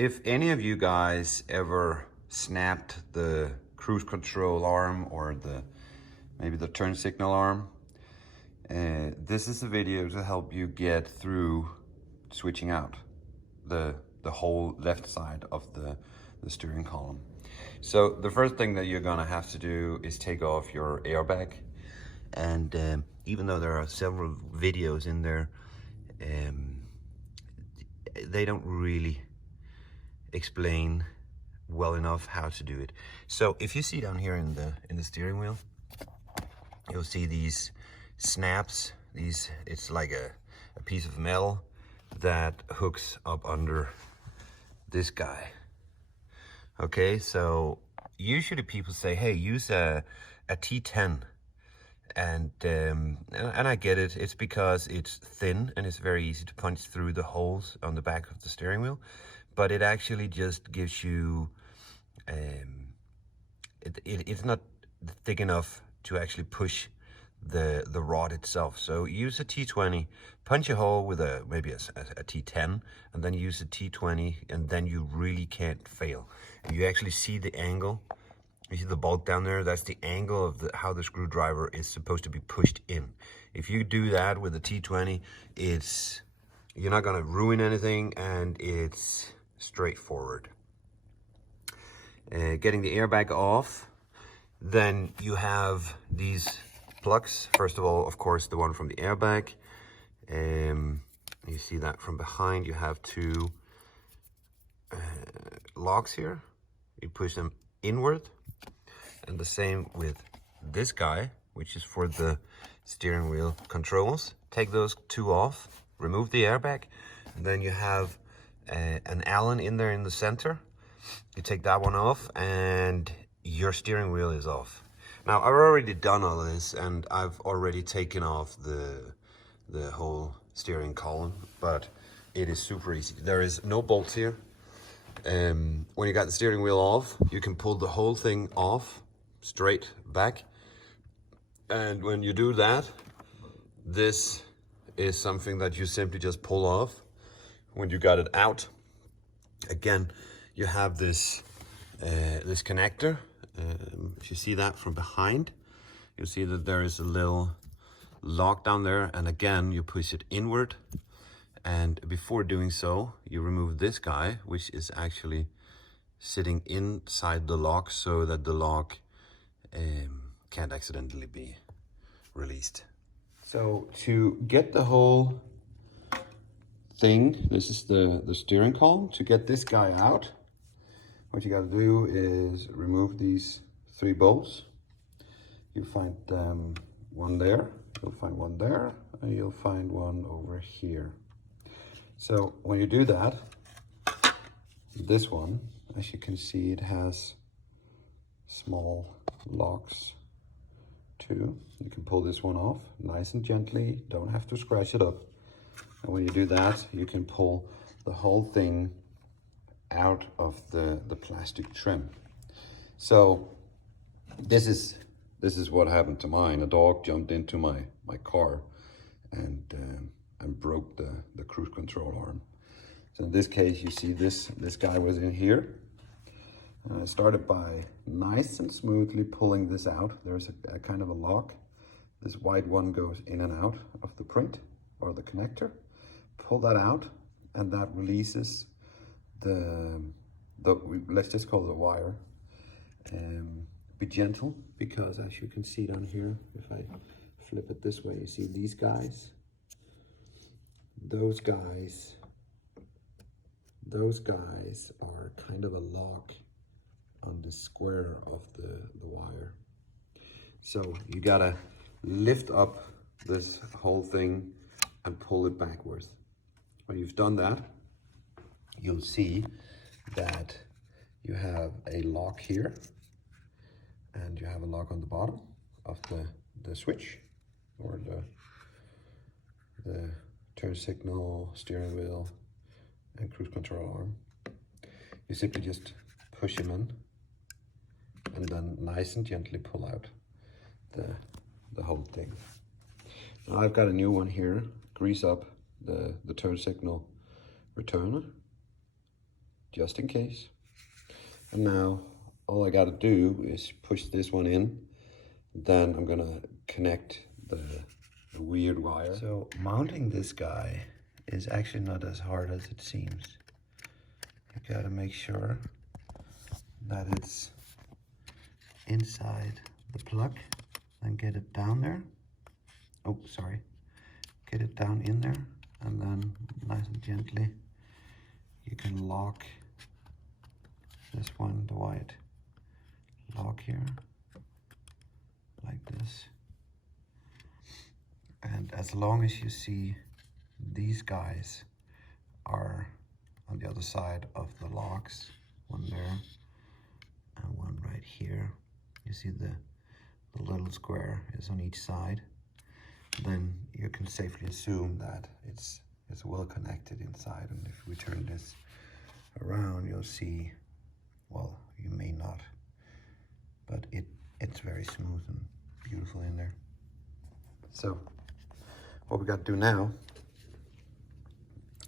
If any of you guys ever snapped the cruise control arm or maybe the turn signal arm, this is a video to help you get through switching out the whole left side of the steering column. So the first thing that you're gonna have to do is take off your airbag. And even though there are several videos in there, they don't really explain well enough how to do it. So if you see down here in the steering wheel, you'll see these snaps. It's like a piece of metal that hooks up under this guy. Okay, so usually people say, hey, use a T10. And I get it. It's because it's thin and it's very easy to punch through the holes on the back of the steering wheel, but it actually just gives you it's not thick enough to actually push the rod itself. So use a T20, punch a hole with maybe a T10, and then use a T20, and then you really can't fail. And you actually see the angle. You see the bolt down there? That's the angle of how the screwdriver is supposed to be pushed in. If you do that with a T20, you're not gonna ruin anything, and it's straightforward. Getting the airbag off, then you have these plugs. First of all, of course, the one from the airbag. You see that from behind, you have two locks here. You push them inward. And the same with this guy, which is for the steering wheel controls. Take those two off, remove the airbag, and then you have an Allen in there in the center. You take that one off and your steering wheel is off. Now, I've already done all this and I've already taken off the whole steering column, but it is super easy. There is no bolts here. When you got the steering wheel off, you can pull the whole thing off straight back. And when you do that, this is something that you simply just pull off. When you got it out, again, you have this this connector. If you see that from behind, you'll see that there is a little lock down there, and again, you push it inward. And before doing so, you remove this guy, which is actually sitting inside the lock so that the lock can't accidentally be released. So to get the whole thing, this is the steering column. To get this guy out, what you got to do is remove these three bolts. You find one there, you'll find one there, and you'll find one over here. So when you do that, this one, as you can see, it has small locks too. You can pull this one off nice and gently, don't have to scratch it up. And when you do that, you can pull the whole thing out of the plastic trim. So this is what happened to mine. A dog jumped into my car and broke the cruise control arm. So in this case, you see this guy was in here. I started by nice and smoothly pulling this out. There's a kind of a lock. This white one goes in and out of the print or the connector. Pull that out, and that releases let's just call it the wire. Be gentle, because as you can see down here, if I flip it this way, you see these guys. Those guys are kind of a lock on the square of the wire. So you gotta lift up this whole thing and pull it backwards. When you've done that, you'll see that you have a lock here, and you have a lock on the bottom of the switch, or the turn signal, steering wheel, and cruise control arm. You simply just push them in, and then nice and gently pull out the whole thing. Now I've got a new one here. Grease up the turn signal returner, just in case. And now all I gotta do is push this one in. Then I'm gonna connect the weird wire. So mounting this guy is actually not as hard as it seems. You gotta make sure that it's inside the plug and get it down there. Oh, sorry. Get it down in there, and then nice and gently you can lock this one, the white lock here, like this. And as long as you see these guys are on the other side of the locks, one there and one right here, you see the little square is on each side, then you can safely assume that it's well connected inside. And if we turn this around, you'll see, well, you may not, but it's very smooth and beautiful in there. So what we got to do now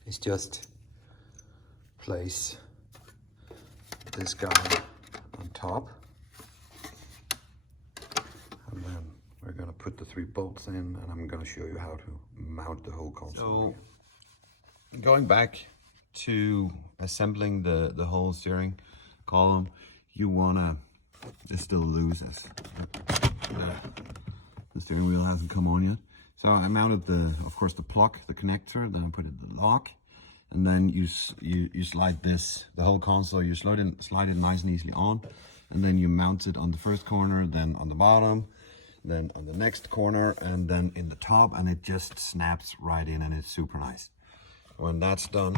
is just place this guy on top, and then we're gonna put the 3 bolts in, and I'm gonna show you how to mount the whole console. So going back to assembling the whole steering column, you wanna, it's still loose as the steering wheel hasn't come on yet. So I mounted of course the plug, the connector, then I put it in the lock, and then you slide this, the whole console, you slide it nice and easily on, and then you mount it on the first corner, then on the bottom, then on the next corner, and then in the top, and it just snaps right in, and it's super nice. When that's done,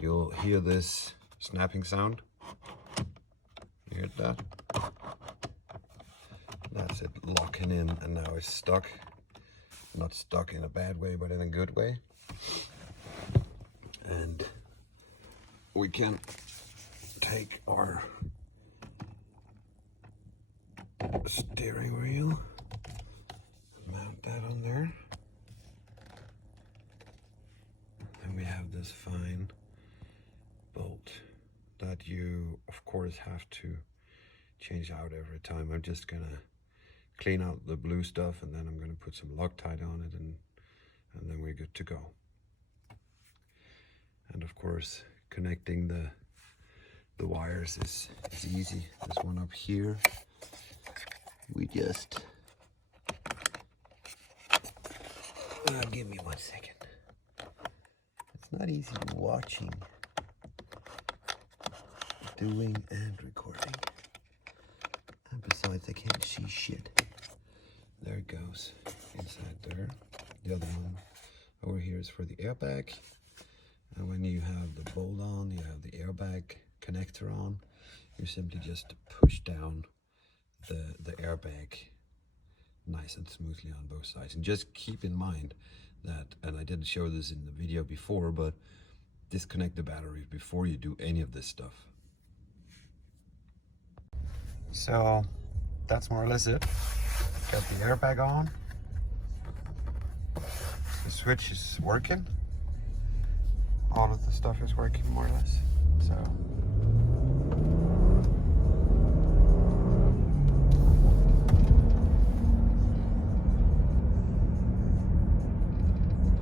you'll hear this snapping sound. You hear that? That's it locking in, and now it's stuck. Not stuck in a bad way, but in a good way. And we can take our steering wheel, mount that on there, and we have this fine bolt that you of course have to change out every time. I'm just gonna clean out the blue stuff, and then I'm gonna put some Loctite on it, and then we're good to go. And of course, connecting the wires is easy. This one up here, we just give me 1 second. It's not easy watching, doing and recording, and besides I can't see shit. There it goes inside there. The other one over here is for the airbag, and when you have the bolt on, you have the airbag connector on, you simply just push down the airbag nice and smoothly on both sides. And just keep in mind that, and I didn't show this in the video before, but disconnect the battery before you do any of this stuff. So that's more or less it. Got the airbag on. The switch is working. All of the stuff is working more or less. So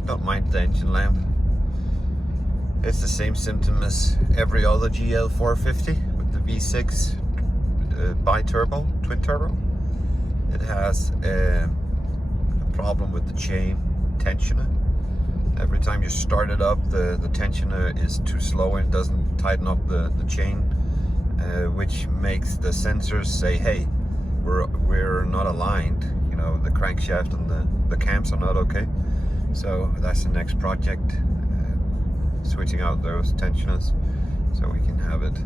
don't mind the engine lamp. It's the same symptom as every other GL 450 with the V6 bi-turbo, twin turbo. It has a problem with the chain tensioner. Every time you start it up, the tensioner is too slow and doesn't tighten up the chain, which makes the sensors say, hey, we're not aligned. You know, the crankshaft and the cams are not okay. So that's the next project, switching out those tensioners so we can have it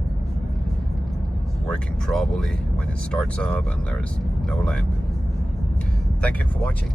working properly when it starts up and there's no lamp. Thank you for watching.